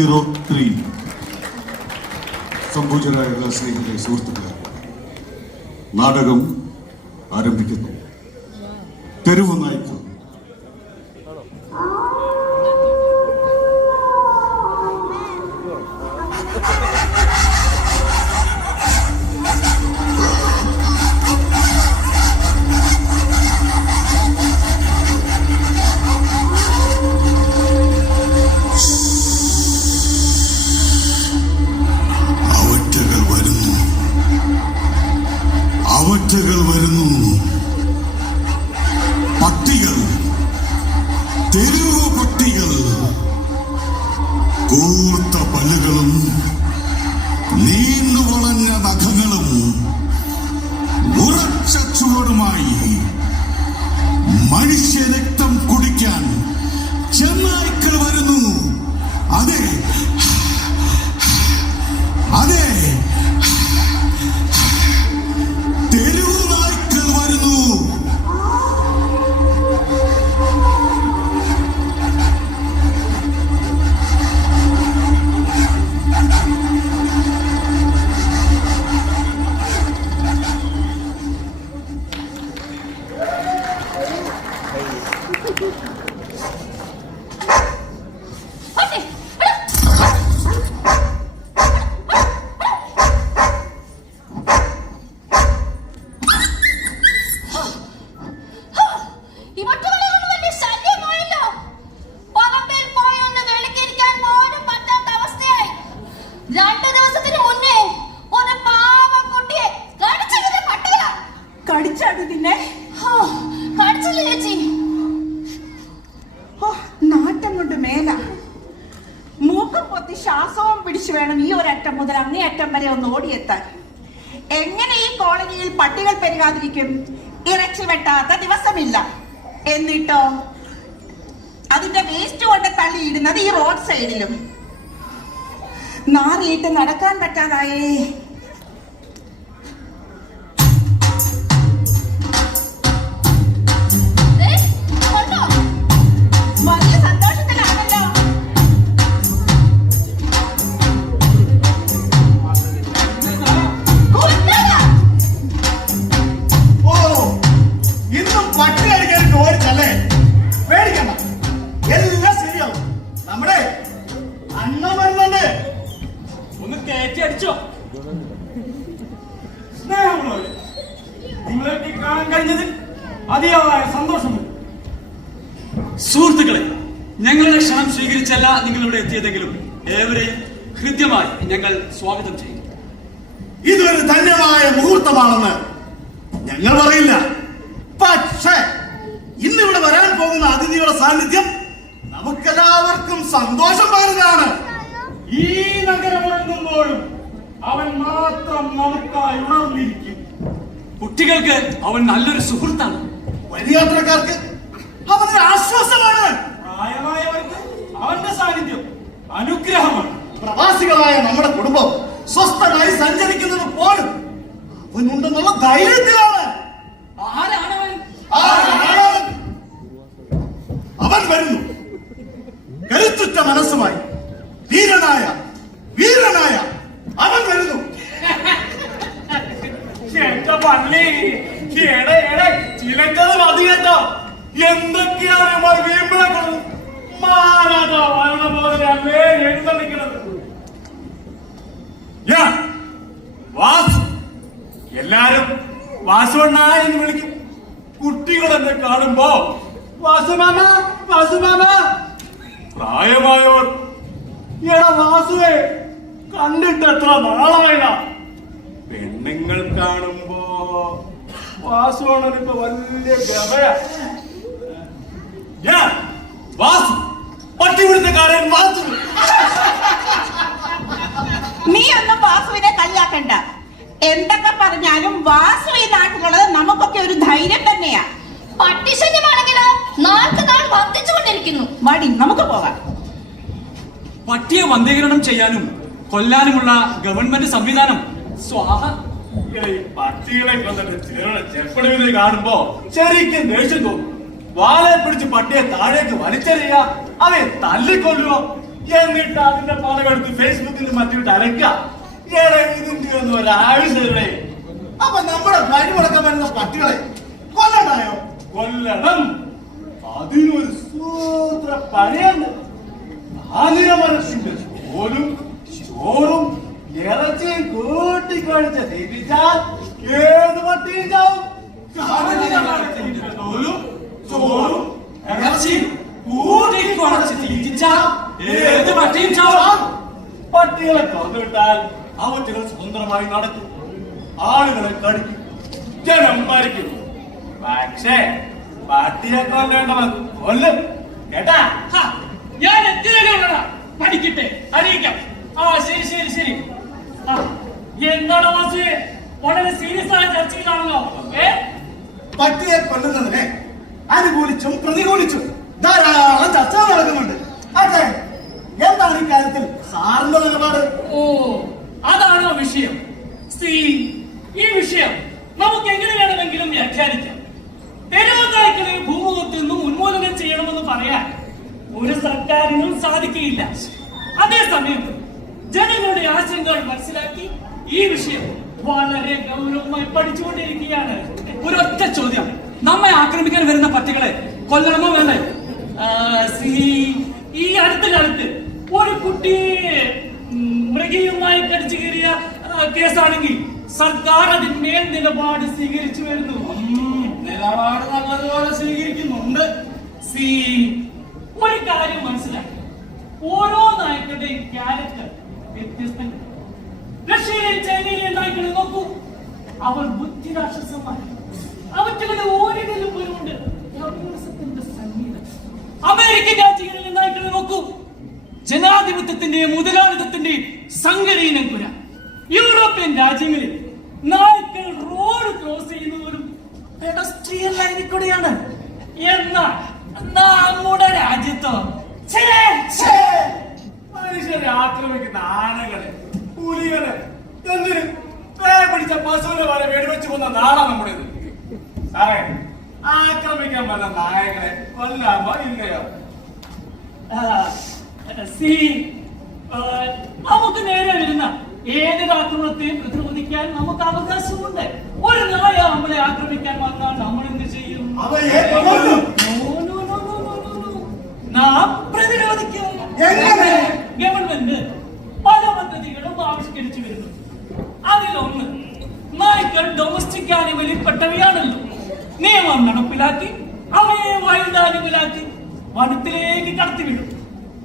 03 സംഭൂജരായ സ്നേഹിതരെ സുഹൃത്തുക്കളെ, നാടകം ആരംഭിക്കുന്നു. തെരുവ് നായ്ക്കൾ. അവറ്റകൾ വരുന്നു, പട്ടികൾ, തെരുവ് പട്ടികൾ, കൂർത്ത പല്ലുകളും നീണ്ടു വളഞ്ഞ നഖങ്ങളും ഉറച്ച ചുവടുമായി മനുഷ്യരക്തം കുടിക്കാൻ ചെന്നായ്ക്കൾ വരുന്നു. അതെ അതെ, തെരുവ് നായ്ക്കൾ വരുന്നു. നാട്ടം കൊണ്ട് മേല മൂക്കം പൊത്തി ശ്വാസവും പിടിച്ചു വേണം ഈ ഒരറ്റം മുതൽ അങ്ങേയറ്റം വരെ ഒന്ന് ഓടിയെത്താൻ. എങ്ങനെ ഈ കോളനിയിൽ പട്ടികൾ പെരുകാതിരിക്കും? ഇറച്ചി വെട്ടാത്ത ദിവസമില്ല. എന്നിട്ടോ അതിന്റെ വേസ്റ്റ് കൊണ്ട് തള്ളിയിടുന്നത് ഈ റോഡ് സൈഡിലും. നാറിയിട്ട് നടക്കാൻ പറ്റാതായേ. അതിയായ സന്തോഷമുണ്ട്. സുഹൃത്തുക്കളെ, ഞങ്ങളുടെ ക്ഷണം സ്വീകരിച്ചല്ല നിങ്ങൾ ഇവിടെ എത്തിയതെങ്കിലും ഏവരെയും ഹൃദ്യമായി ഞങ്ങൾ സ്വാഗതം ചെയ്യും. ഇതൊരു ധന്യമായ മുഹൂർത്തമാണെന്ന് ഞങ്ങൾ പറയില്ല. പക്ഷേ ഇന്നിവിടെ വരാൻ പോകുന്ന അതിഥിയുടെ സാന്നിധ്യം നമുക്കെല്ലാവർക്കും സന്തോഷം പകരുന്നതാണ്. ഈ നഗരം ഉറങ്ങുമ്പോഴും അവൻ മാത്രം നമുക്കായി ഉണർന്നിരിക്കും. കുട്ടികൾക്ക് അവൻ നല്ലൊരു സുഹൃത്താണ്. വലിയ യാത്രക്കാർക്ക് അവനൊരു ആശ്വാസമാണ്. പ്രായമായവർക്ക് അവന്റെ സാന്നിധ്യം അനുഗ്രഹമാണ്. പ്രവാസികളായ നമ്മുടെ കുടുംബം സ്വസ്ഥമായി സഞ്ചരിക്കുന്നത് പോലും അവനുണ്ടെന്നുള്ള ധൈര്യത്തിലാണ്. അവൻ വരുന്നു കരുത്തുറ്റ മനസ്സുമായി. വീരനായ അവൻ വരുന്നു. എന്റെ പള്ളി ചിലക്കത് മതി കേട്ടോ. എന്തൊക്കെയാണ് വീമ്പിളക്കുന്നത്. മാറാതോ വരണ പോലെ അല്ലേ എഴുന്നള്ളിക്കുന്നത്. വാസു, എല്ലാരും വാസുവണ്ണായി എന്ന് വിളിക്കും. കുട്ടികൾ എന്നെ കാണുമ്പോ വാസുമാമ വാസുമാമ. പ്രായമായവർ എടാ വാസുവേ കണ്ടിട്ട് എത്ര നാളായതാ. പെണ്ണുങ്ങൾ കാണുമ്പോ വാസുവാണിപ്പോ വലിയ ഗമയാ. വാസു, പട്ടിപിടുത്തക്കാരൻ വാസു. നീ ഒന്നും വാസുവിനെ കളിയാക്കണ്ട. എന്തൊക്കെ പറഞ്ഞാലും വാസു ഈ നാട്ടിലുള്ളത് നമുക്കൊക്കെ ഒരു ധൈര്യം തന്നെയാ. പട്ടിശല്യമാണെങ്കിലോ നാൾക്ക് നാൾ വർദ്ധിച്ചുകൊണ്ടിരിക്കുന്നു. വടി, നമുക്ക് പോകാം. പട്ടിയെ വന്ധീകരണം ചെയ്യാനും കൊല്ലാനുമുള്ള ഗവൺമെന്റ് സംവിധാനം സ്വാഹ. പട്ടികളെ ചെറുപ്പടി കാണുമ്പോ ശരിക്കും ദേഷ്യം തോന്നും. വാലെ പിടിച്ച് പട്ടിയെ താഴേക്ക് വലിച്ചെറിയുക, അവയെ തല്ലിക്കൊല്ലുക. എന്നിട്ട് അതിന്റെ പടമെടുത്ത് ഫേസ്ബുക്കിൽ മറ്റിട്ട് അലക്ക ഇതിന്റെ ഒന്നും ഒരാവശ്യമില്ലേ? അപ്പൊ നമ്മുടെ വഴി മുടക്കാൻ വരുന്ന പട്ടികളെ കൊല്ലണ്ടായോ? കൊല്ലണം. അതിനൊരു സൂത്ര പണിയുണ്ട്. ആലിയമരത്തിന്റെ ചോറും ഇറച്ചിയും കൂട്ടിക്കൊഴിച്ച തിരിച്ചാൽ ഏത് പട്ടിയും ചാവും. ചോറും ഇറച്ചിയും കൂട്ടിക്കൊഴിച്ച് തിരിച്ചാൽ ഏത് പട്ടിയും ചാവും. പട്ടികളെ കൊണ്ടുവിട്ടാൽ അവറ്റുകൾ സ്വതന്ത്രമായി നടക്കും, ആളുകളെ കടിക്കും, ജനം മരിക്കും. പക്ഷേ പട്ടിയെ കൊല്ലേണ്ടവൻ കൊല്ലും. കേട്ടാ? ഞാൻ എത്തിയല്ലോടാ, പഠിക്കട്ടെ, അറിയിക്കാം. ആ ശരി ശരി ശരി. എന്താണ് വാസു, വളരെ സീരിയസ് ആയ ചർച്ചയിലാണല്ലോ. പട്ടിയെ കൊല്ലുന്നതിനെ അനുകൂലിച്ചും പ്രതികൂലിച്ചും ധാരാളം ചർച്ച നടക്കുന്നുണ്ട്. അതെ, എന്താണ് ഈ കാര്യത്തിൽ സാറിന്റെ നിലപാട്? ഓ, അതാണോ വിഷയം? ഈ വിഷയം നമുക്ക് എങ്ങനെ വേണമെങ്കിലും വ്യാഖ്യാനിക്കാം. തെരുവുനായ്ക്കളെ ഭൂമുഖത്തിൽ നിന്നും ഉന്മൂലനം ചെയ്യണമെന്ന് പറയാൻ ഒരു സർക്കാരിനും സാധിക്കുകയില്ല. അതേസമയം ജനങ്ങളുടെ ആശങ്കകൾ മനസ്സിലാക്കി ഈ വിഷയം വളരെ ഗൗരവമായി പഠിച്ചുകൊണ്ടിരിക്കുകയാണ്. ഒരൊറ്റ ചോദ്യം, നമ്മെ ആക്രമിക്കാൻ വരുന്ന പട്ടികളെ കൊല്ലണമോ വേണ്ടേ? ഈ അടുത്ത കാലത്ത് ഒരു കുട്ടിയെ മൃഗീയമായി കടിച്ചു കയറിയ കേസാണെങ്കിൽ സർക്കാർ അതിന്മേൽ നിലപാട് സ്വീകരിച്ചു വരുന്നു. നിലപാട് നല്ലതുപോലെ സ്വീകരിക്കുന്നുണ്ട്. ഒരു കാര്യം മനസ്സിലാക്കി, ഓരോ നായ്ക്കളുടെയും ക്യാരക്ടർ വ്യത്യസ്തമാണ്. റഷ്യയിലെയും ചൈനയിലെയും നായ്ക്കളെ നോക്കൂ, അവർ ബുദ്ധിരാക്ഷസന്മാർ. അവറ്റുകളുടെ ഓരിലും പോലുമുണ്ട് സംഗീതം. അമേരിക്കൻ രാജ്യങ്ങളിലെ നായ്ക്കളെ നോക്കൂ, ജനാധിപത്യത്തിന്റെയും മുതലാളിത്തത്തിന്റെയും സങ്കരീനം കുര. യൂറോപ്യൻ രാജ്യങ്ങളിൽ നായ്ക്കൾ റോഡ് ക്രോസ് ചെയ്യുന്നവരും പെഡസ്ട്രിയൻ ലൈനിൽ കൂടെയാണ്. എന്നാൽ നമ്മുടെ രാജ്യത്തോ മനുഷ്യരെ ആക്രമിക്കുന്ന ആനകളെ, പുലികളെ, എന്തിന് പിടിച്ച പശുവിനെ വരെ വെടിവെച്ച് കൊന്ന നാളെ നമ്മുടേത്. സാറേ, ആക്രമിക്കാൻ വന്ന നായകളെ കൊല്ലാമോ ഇല്ലയോ? നമുക്ക് നേരെ വരുന്ന ഏതൊരു ആക്രമണത്തെയും പ്രതിരോധിക്കാൻ നമുക്ക് അവകാശമുണ്ട്. ഒരു നായ നമ്മളെ ആക്രമിക്കാൻ വന്നാൽ നമ്മൾ എന്ത് ചെയ്യും? നാം പ്രതിരോധിക്കും. ഗവൺമെന്റ് പല പദ്ധതികളും ആവിഷ്കരിച്ചു വരുന്നു. അതിലൊന്ന് നായ്ക്കൾ ഡൊമസ്റ്റിക് ആനിമലിൽ പെട്ടവയാണല്ലോ. നിയമം നടപ്പിലാക്കി അവയെ വൈൽഡ് ആനിമലാക്കി വനത്തിലേക്ക് കടത്തിവിടും.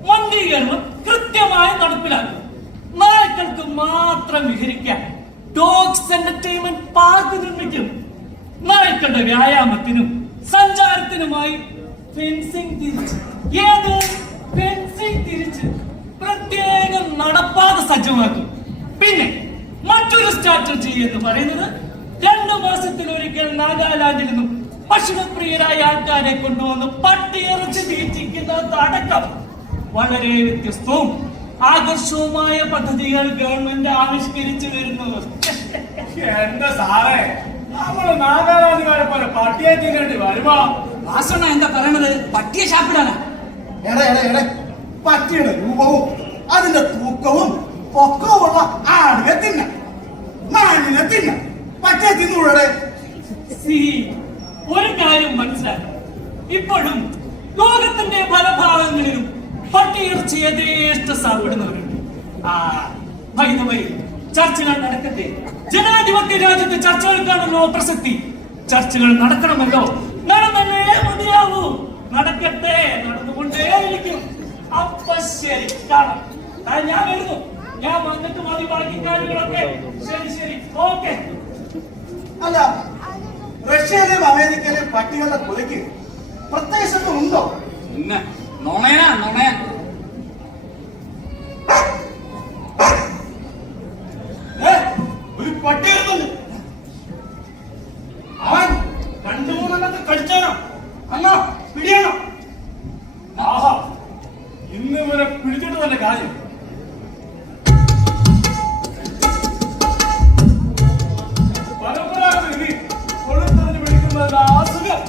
വന്ധീകരണം കൃത്യമായി നടപ്പിലാക്കും. നായ്ക്കൾക്ക് മാത്രം വിഹരിക്കാൻ ഡോഗ്സ് എന്റർടൈൻമെന്റ് പാർക്ക് നിർമ്മിക്കും. നായ്ക്കളുടെ വ്യായാമത്തിനും സഞ്ചാരത്തിനുമായി ഫെൻസിംഗ് തിരിച്ച് പ്രത്യേകം നടപ്പാത സജ്ജമാക്കും. പിന്നെ മറ്റൊരു സ്ട്രാറ്റജി എന്ന് പറയുന്നത് 2 മാസത്തിലൊരിക്കൽ നാഗാലാൻഡിൽ നിന്നും ഭക്ഷണപ്രിയരായ ആൾക്കാരെ കൊണ്ടുവന്ന് പട്ടിയിറച്ചി തീറ്റിക്കുന്നതടക്കം വളരെ വ്യത്യസ്തവും ആകർഷവുമായ പദ്ധതികൾ ഗവൺമെന്റ് ആവിഷ്കരിച്ചു വരുന്നു. എന്റെ സാറേ, നമ്മള് നാഗാലാൻഡുകാരെ പോലെ പട്ടിയെ തിന്നേണ്ടി വരുമോ? വാസണ എന്താ പറയണത്? പട്ടിയെ ശാപ്പിടാനാ? പട്ടിയുടെ രൂപവും അതിന്റെ തൂക്കവും പൊക്കവുമുള്ള ആടിനെ തിന്ന, മാനിനെ തിന്ന, പട്ടിയെ തിന്നൂടെ? ഒരു കാര്യം മനസ്സിലാക്കാം, ഇപ്പോഴും ലോകത്തിന്റെ പല ഭാഗങ്ങളിലും പട്ടിയിറച്ചി യഥേഷ്ട സാപ്പിടുന്നവരുണ്ട്. ചർച്ചകൾ നടക്കട്ടെ. ജനാധിപത്യ രാജ്യത്ത് ചർച്ചകൾക്കാണല്ലോ പ്രസക്തി. ചർച്ചകൾ നടക്കണമല്ലോ, നടന്നല്ലേ മതിയാവൂ. നടക്കട്ടെ, നടന്നുകൊണ്ടേയിരിക്കും. അപ്പൊ ശരി, കാണാം. ഞാൻ വരുന്നു. ഞാൻ വന്നിട്ട് മതി ബാക്കി കാര്യങ്ങളൊക്കെ. ശരി, ഓക്കെ. അല്ല, റഷ്യയിലെയും അമേരിക്കയിലെയും പട്ടികളുടെ കൊലയ്ക്ക് പ്രത്യേകിച്ചൊന്നും ഉണ്ടോ? പിന്നെ നുണയാ. ഒരു പട്ടി വരുന്നുണ്ട്. അവൻ 2-3 കടിച്ചാലോ? അല്ല, പിടിയണോ? ആഹാ, ഇന്ന് ഇവരെ പിടിച്ചിട്ട് തന്നെ കാര്യം. പരമ്പരാഗത രീതി കൊളുത്തതിന് പിടിക്കുന്നത് അസുഖം.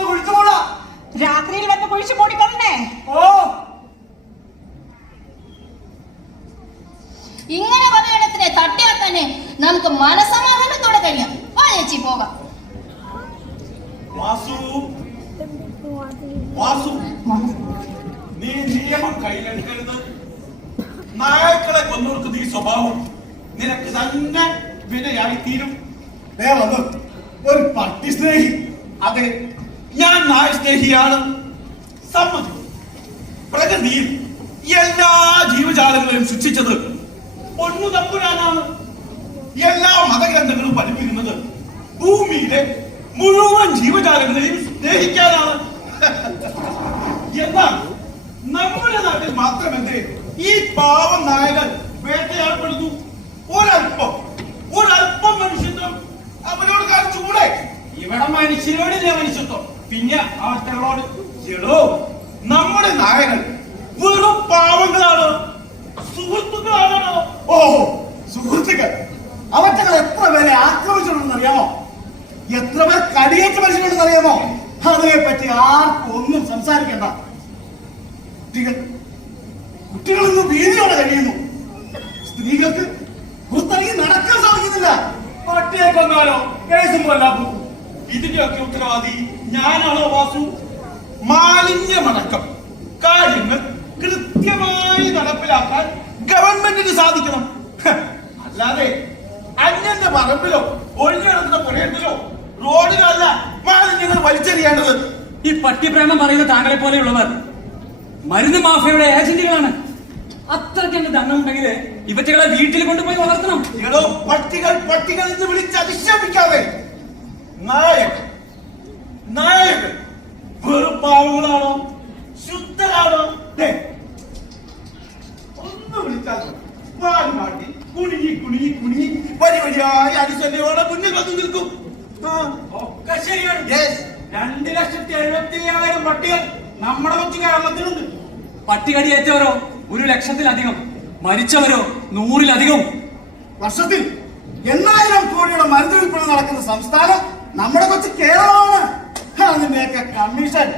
വന്ന് കുഴിച്ചു മൂടാ. രാത്രിയിൽ വന്ന് കുഴിച്ചു മൂടിക്കൊള്ളണേ. ഓ, ഇങ്ങനെ പറയണത്തിനെ തട്ടിയാൽ തന്നെ നമുക്ക് മനസമാധാനത്തോടെ കഴിയാം. വാ ചേച്ചി പോകാം. വാസു, വാസു, നീ നിയമം കയ്യിലെടുക്കരുത്. നായക്കളെ കൊന്നൊടുക്കുന്ന ഈ സ്വഭാവം നിനക്ക് തന്നെ വിനയായി തീരും. വന്ന് ഒരു പട്ടി സ്നേഹി. അതെ, ഞാൻ നായ സ്നേഹിയാണ്. സമ്മതിക്കും. പ്രകൃതിയിൽ എല്ലാ ജീവജാലങ്ങളെയും സൃഷ്ടിച്ചത് പൊന്നു തമ്പുരാനാണ്. എല്ലാ മതഗ്രന്ഥങ്ങളും പഠിപ്പിക്കുന്നത് ഭൂമിയിലെ മുഴുവൻ ജീവജാലങ്ങളെയും സ്നേഹിക്കാനാണ്. എന്നാൽ നമ്മുടെ നാട്ടിൽ മാത്രമെന്തേ ഈ പാവം നായകൾ വേട്ടയാടപ്പെടുന്നു? ഒരല്പം മനുഷ്യത്വം അവരോട് കാണിച്ചുകൂടെ? ഇവിടെ മനുഷ്യരോടില്ല മനുഷ്യത്വം, പിന്നെ അവറ്റകളോട്. എടോ, നമ്മുടെ നായകൾ വെറും പാവങ്ങളാണ്, സുഹൃത്തുക്കളാണോ? ഓഹോ, സുഹൃത്തുക്കൾ. അവറ്റകൾ എത്ര പേരെ ആക്രമിച്ചിട്ടുണ്ടെന്ന് അറിയാമോ? എത്ര പേർ കടിയേറ്റ് മനുഷ്യരുണ്ടെന്ന് അറിയാമോ? അതിനെ പറ്റി ആർക്കും ഒന്നും സംസാരിക്കണ്ട. കുട്ടികൾ ഇന്ന് ഭീതിയോടെ കഴിയുന്നു. സ്ത്രീകൾക്ക് പുറത്തിറങ്ങി നടക്കാൻ സാധിക്കുന്നില്ല. പട്ടിയെ കൊന്നാലോ കേസും കൊല്ലാപ്പു. ഇതിന്റെയൊക്കെ ഉത്തരവാദി ഞാനാണോ വാസു? മാലിന്യമടക്കം കാര്യങ്ങൾ കൃത്യമായി നടപ്പിലാക്കാൻ ഗവൺമെന്റിന് സാധിക്കണം. അല്ലാതെ അന്യന്റെ പറമ്പിലോ ഒഴിഞ്ഞു കിടക്കുന്ന പുരയത്തിലോ റോഡിലല്ല മാലിന്യങ്ങൾ വലിച്ചെറിയേണ്ടത്. ഈ പട്ടിപ്രേമം പറയുന്ന താങ്കളെ പോലെയുള്ളവർ മരുന്ന് മാഫിയയുടെ ഏജന്റുകളാണ്. അത്രയ്ക്ക് ദണ്ണുണ്ടെങ്കിൽ ഇവറ്റകളെ വീട്ടിൽ കൊണ്ടുപോയി വളർത്തണം. ഏതോ പട്ടികൾ പട്ടികൾ എന്ന് വിളിച്ച് അധിക്ഷേപിക്കാതെ. നായകൻ നായകൻ വെറും പാവങ്ങളാണോ? ശുദ്ധരാണോ? ഒന്ന് വിളിച്ചാൽ പാല് മാറ്റി കുണുങ്ങി കുണുങ്ങി കുണുങ്ങി വരി വരിയായി അനുസരണയോടെ മുന്നിൽ വന്നു നിൽക്കും. ഒക്കെ ശരിയാണ്. 2,70,000 പട്ടികൾ നമ്മുടെ കൊച്ചു കേരളത്തിലുണ്ട്. പട്ടികടിയേറ്റവരോ 1,00,000-ലധികം, മരിച്ചവരോ 100-ലധികം. വർഷത്തിൽ 8,000 കോടിയുടെ മരുന്ന് വിൽപ്പന നടക്കുന്ന സംസ്ഥാനം നമ്മുടെ കൊച്ചു കേരളമാണ്. അതിന്റെയൊക്കെ കമ്മീഷൻ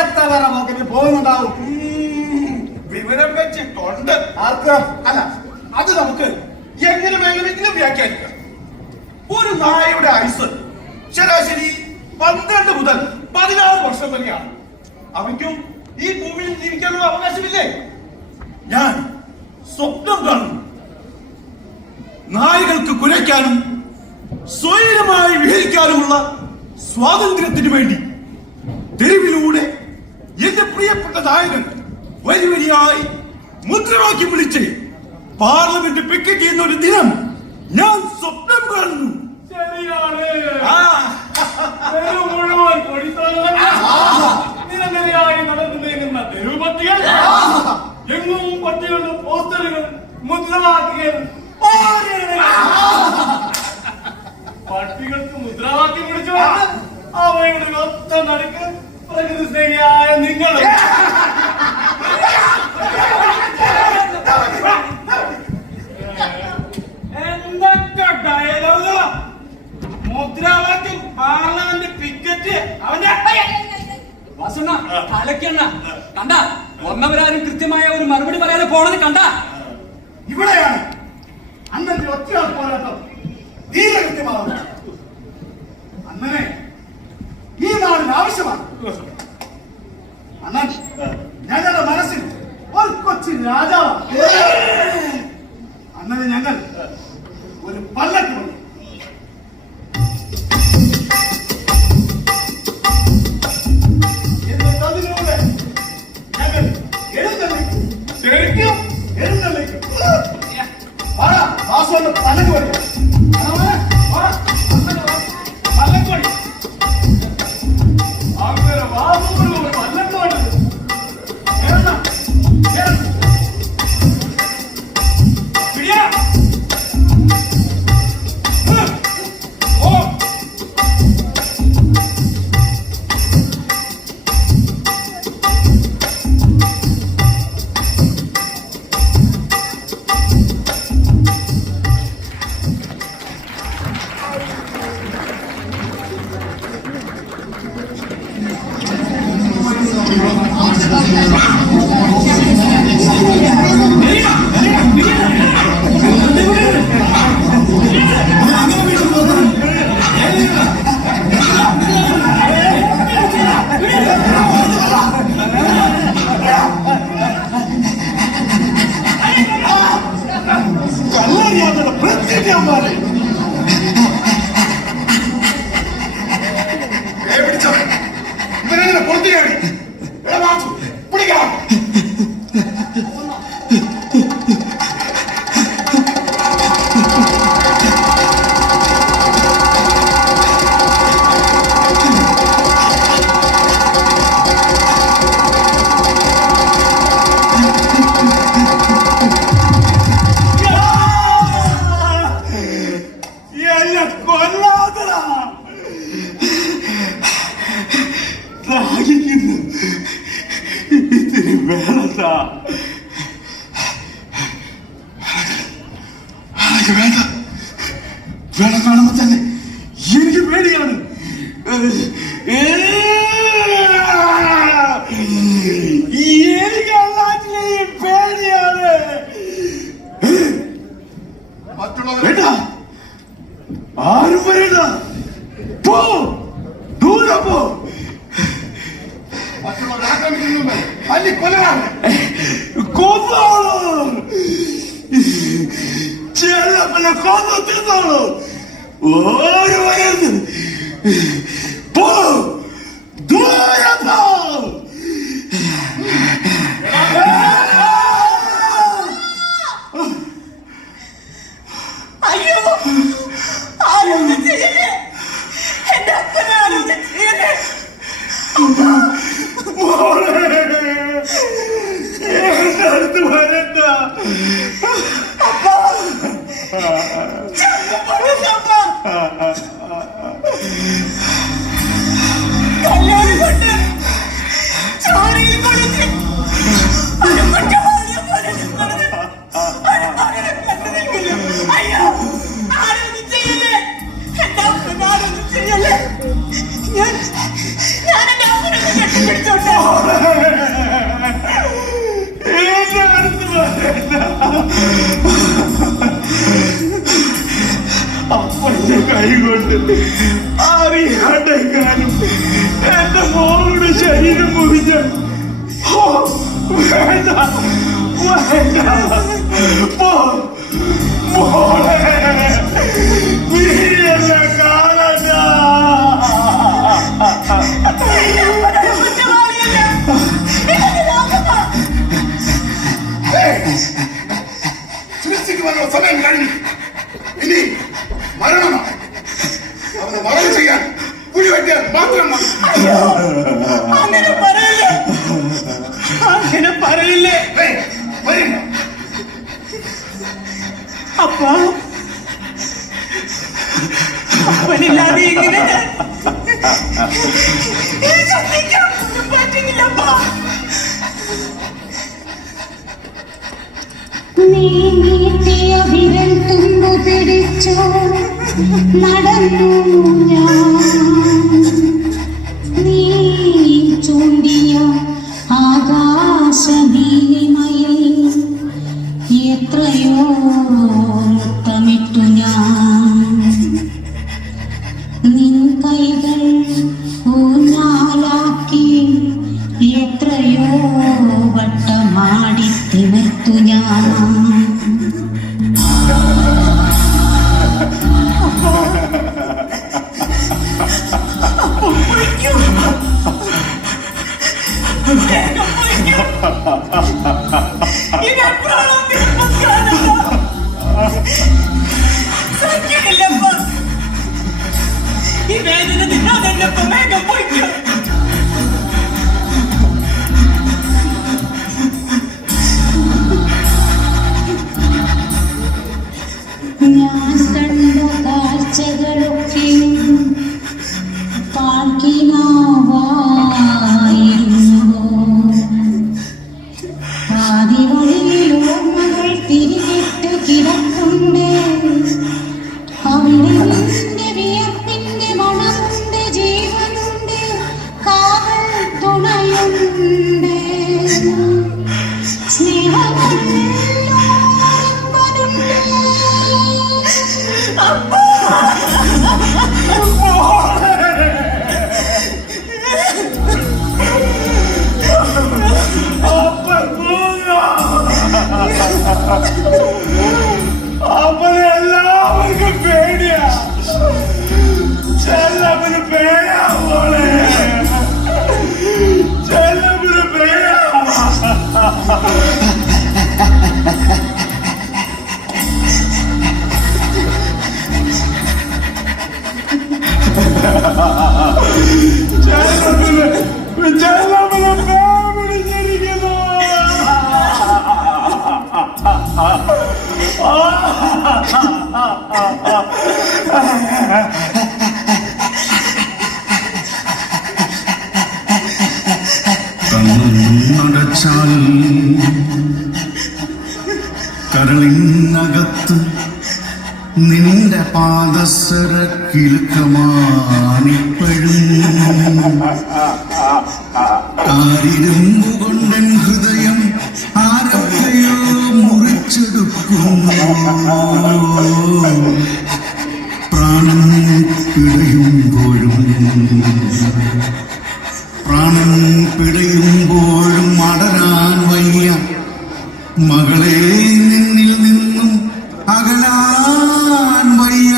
എത്ര പേരെ നോക്കിട്ട് പോകുന്നുണ്ടാവും? വിവരം വെച്ചിട്ടുണ്ട്. ആർക്ക്? അല്ല, അത് നമുക്ക് എങ്ങനെ വേണമെങ്കിലും വ്യാഖ്യാനിക്കാം. ഒരു നായയുടെ ആയുസ് ശരാശരി 12 മുതൽ 16 വർഷം വരെയാണ്. അവയ്ക്കും ഈ ഭൂമിയിൽ ജീവിക്കാനുള്ള അവകാശമില്ലേ? ഞാൻ സ്വപ്നം കാണുന്നു. നായകൾക്ക് കുരയ്ക്കാനും സ്വൈരമായി വിഹരിക്കാനുമുള്ള സ്വാതന്ത്ര്യത്തിന് വേണ്ടി തെരുവിലൂടെ എന്റെ പ്രിയപ്പെട്ട നായകൻ വരി വരിയായി മുദ്രാവാക്യം വിളിച്ച് പാർലമെന്റ് പിക്കറ്റ് ചെയ്യുന്ന ഒരു ദിനം ഞാൻ സ്വപ്നം കാണുന്നു. ശരിയാണ്. ആ, തെരുവ് മുഴുവൻ നിരനിരയായി നടന്നു നീങ്ങുന്ന തെരുവ് പട്ടികൾ, എങ്ങും പട്ടികളുടെ പോസ്റ്ററുകൾ, മുദ്രാവാക്യങ്ങൾ. പട്ടികൾക്ക് മുദ്രാവാക്യം വിളിച്ചു അവയുടെ ഒത്ത നടുക്ക് പ്രകൃതി സ്നേഹിയായ നിങ്ങൾ. എന്തൊക്കെ ഡയലോഗുകളാ! മുദ്രാവാക്യം, പാർലമെന്റ് പിക്കറ്റ്, അവന്റെ വാസണ്ണ തലയ്ക്കണ്ണ കണ്ട വന്നവരാരും കൃത്യമായ ഒരു മറുപടി പറയാതെ പോണത് കണ്ട. ഇവിടെയാണ് അന്നത്തെ ഒറ്റയാൾ പോരാട്ടം തീരെ കൃത്യമാവുന്നത്. അന്നനെ ഈ നാടിന് ആവശ്യമാണ്. അണ്ണൻ ഞങ്ങളുടെ മനസ്സിൽ ഒരു കൊച്ചു രാജാവാണ്. അന്നനെ ഞങ്ങൾ ഒരു പല്ലക്ക് മതി. എന്നിട്ട് അതിലൂടെ ഞങ്ങൾ എഴുന്നള്ളിക്കും. ശരിക്കും എഴുന്നള്ളിക്കും. വാസുവിന്റെ പല്ലക്ക് വരും. പല്ലക്കോടി അങ്ങനെ വാസുവിനോട് പല്ലക്കോടി പിടിയാണ് പിടിക്കാം. ഇത്തിരി വേണത്താ വേണ്ട വേണം കാണുമ്പോ തന്നെ എനിക്ക് പേടിയാണ്. എനിക്ക് എല്ലാറ്റിനെയും പേടിയാണ്. വേണ്ട ആരും വരേണ്ട, പോ ദൂരെ പോ. കൊന്നോളൂ, ചെല്ലപ്പനെ കൊന്നു തിന്നോളൂ. ഒരു വയസ്സ് പോ ദൂരെ പോ. അയ്യോ, ആരൊന്നും ചെയ്യല്ലേ, എന്റെ അപ്പനെ ആരൊന്നും ചെയ്യല്ലേ. എന്റെ അടുത്ത് വരണ്ട. കല്യാണം കൊണ്ട് ചോരയിൽ കുളിച്ച് അയ്യോ, ആരൊന്നും ചെയ്യല്ലേ, എന്റെ അപ്പനെ ആരൊന്നും ചെയ്യല്ലേ. ഞാൻ എന്റെ അപ്പനെ കെട്ടിപ്പിടിച്ചോട്ടെ. എന്റെ അടുത്ത് വരണ്ട. അപ്പന്റെ കൈ കൊണ്ട് അറിയാണ്ടെങ്ങാനും എന്റെ മോളുടെ ശരീരം മുറിഞ്ഞ വേണ്ട വേണ്ട. മോളെ നീ എന്നെ കാണണ്ട. സൃഷ്ടിക്കുവാനുള്ള സമയം കഴിഞ്ഞു. ഇനി മരണമോ അവന് മറവ് ചെയ്യാൻ കുഴിവെട്ടിയാൽ മാത്രം മതി. അങ്ങനെ പറയില്ലേ, അങ്ങനെ പറയില്ലേ. വരില്ല. അപ്പ അപ്പനില്ലാതെ ഇങ്ങനെ പറ്റില്ലപ്പ. നീ നീട്ടിയ വിരൽ തുമ്പു പിടിച്ചു നടന്നു ഞാൻ, നീ ചൂണ്ടിയ ആകാശഭീമയിൽ എത്രയോ മുത്തമിട്ടു ഞാൻ. നിൻ കൈകൾ ഊഞ്ഞാലാക്കി എത്രയോ വട്ടമാടി തിമിർത്തു ഞാൻ. ഈ വേദന തിന്നാതെ എന്നെ വേഗം പോയിക്കോ. ഞാൻ കണ്ട കാഴ്ചകളൊക്കെ പാഴ്ക്കിനാവായിരുന്നു. നടച്ചാൽ കരളിനകത്ത് നിന്റെ പാദസര കിലുക്കമാണിപ്പഴും കാരിരുമ്പുകൊണ്ടൻ ഹൃദയം ആരൊക്കെയോ മുറിച്ചെടുക്കുന്നു പ്രാണൻ പിടയുമ്പോഴും അടരാൻ വയ്യ മകളെ നിന്നിൽ നിന്നും അകലാൻ വയ്യ.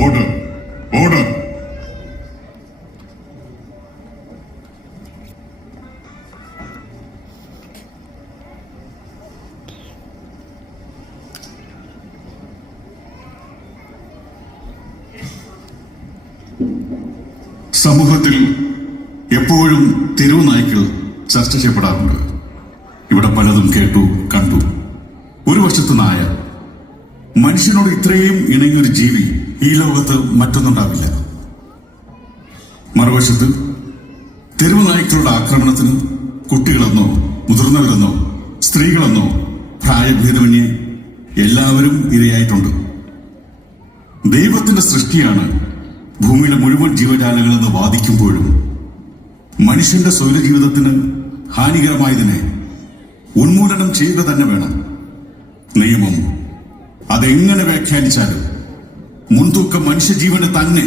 Order order. സമൂഹത്തിൽ എപ്പോഴും തെരുവ് നായ്ക്കൾ ചർച്ച ചെയ്യപ്പെടാറുണ്ട്. ഇവിടെ പലതും കേട്ടു കണ്ടു. ഒരു വശത്ത് നായ, മനുഷ്യനോട് ഇത്രയും ഇണങ്ങിയൊരു ജീവി ഈ ലോകത്ത് മറ്റൊന്നുണ്ടാവില്ല. മറുവശത്ത് തെരുവ് നായ്ക്കളുടെ ആക്രമണത്തിന് കുട്ടികളെന്നോ മുതിർന്നവരെന്നോ സ്ത്രീകളെന്നോ പ്രായഭേദമന്യേ എല്ലാവരും ഇരയായിട്ടുണ്ട്. ദൈവത്തിന്റെ സൃഷ്ടിയാണ് ഭൂമിയിലെ മുഴുവൻ ജീവജാലങ്ങളെന്ന് വാദിക്കുമ്പോഴും മനുഷ്യന്റെ സ്വൈര ജീവിതത്തിന് ഹാനികരമായതിനെ ഉന്മൂലനം ചെയ്യുക തന്നെ വേണം. നിയമം അതെങ്ങനെ വ്യാഖ്യാനിച്ചാലും മുൻതൂക്കം മനുഷ്യജീവന് തന്നെ.